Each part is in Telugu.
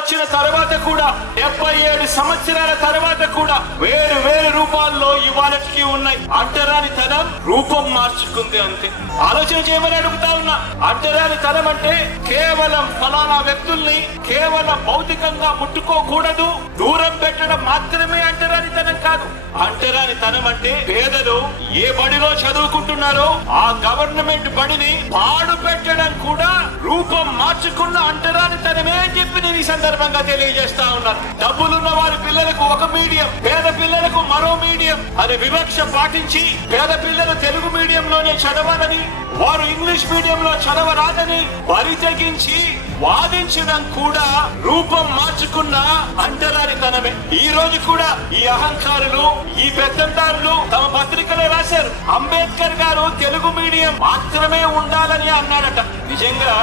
వచ్చిన తర్వాత కూడా డెబ్బై ఏడు సంవత్సరాల తర్వాత కూడా వేరు వేరు రూపాల్లో ఇవాళకి ఉన్నాయి. అంటరాని తనం రూపం మార్చుకుంది అంతే. ఆలోచన చేయమని అడుగుతా ఉన్నా. అంటరాని తనం అంటే కేవలం ఫలానా వ్యక్తుల్ని కేవలం భౌతికంగా ముట్టుకోకూడదు. దూరం పెట్టడం మాత్రమే అంటరాని తనం కాదు. అంటరాని తనం అంటే పేదలు ఏ బడిలో చదువుకుంటున్నారో ఆ గవర్నమెంట్ బడిని పాడు పెట్టడం కూడా రూపం మార్చుకున్న అంటరాని తనమే అని చెప్పి నేను ఈ సందర్భంగా తెలియజేస్తా ఉన్నాను డబ్బులున్న వారి పిల్లలకు ఒక మీడియం పేద పిల్లలకు మరో మీడియం అని వివక్ష పాటించి పేద పిల్లలు తెలుగు మీడియంలోనే చదవాలని వారు ఇంగ్లీష్ మీడియంలో చదవరాదని బరి తెగించి వాదించడం కూడా రూపం మార్చుకున్న అంటరా విధానమే ఈ రోజు కూడా ఈ అహంకారులు ఈ పెత్తందారులు తమ పత్రికలో రాశారు. అంబేద్కర్ గారు తెలుగు మీడియం మాత్రమే ఉండాలని అన్నాడట నిజంగా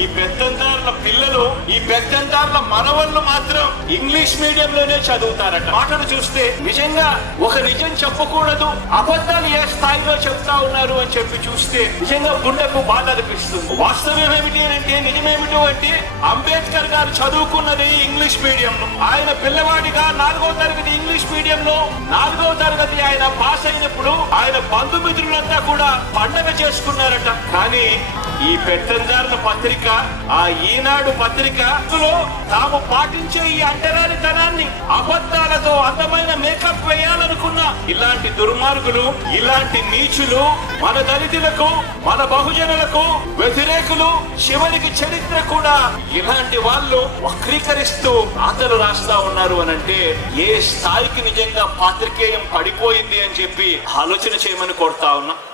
ఈ పెద్దందారుల పిల్లలు ఈ పెద్దందారుల మనవళ్ళు మాత్రం ఇంగ్లీష్ మీడియంలోనే చదువుతారట. మాటలు చూస్తే నిజంగా ఒక నిజం చెప్పకూడదు అబద్ధాలు ఏ స్థాయిలో చెప్తా ఉన్నారు అని చెప్పి చూస్తే నిజంగా గుండెకు బాధ అనిపిస్తుంది. వాస్తవం ఏమిటి అంటే నిజమేమిటి అంటే అంబేద్కర్ గారు చదువుకున్నది ఇంగ్లీష్ మీడియం. ఆయన పిల్లవాడిగా నాలుగో తరగతి ఇంగ్లీష్ మీడియం లో నాలుగో తరగతి ఆయన పాస్ అయినప్పుడు ఆయన బంధుమిత్రులంతా కూడా పండగ చేసుకున్నారట. కానీ ఈ పెత్తందారుల పత్రిక ఆ ఈనాడు పత్రిక తాము పాటించే ఈ అంటరానితనం అంటరానితనాన్ని అబద్ధాలతో అందమైన మేకప్ వేయాలనుకున్న ఇలాంటి దుర్మార్గులు ఇలాంటి నీచులు మన దళితులకు మన బహుజనులకు వ్యతిరేకులు చివరికి చరిత్ర కూడా ఇలాంటి వాళ్ళు వక్రీకరిస్తూ ఆతలు రాస్తా ఉన్నారు అని అంటే ఏ స్థాయికి నిజంగా పాత్రికేయం పడిపోయింది అని చెప్పి ఆలోచన చేయమని కోరుతా ఉన్నా.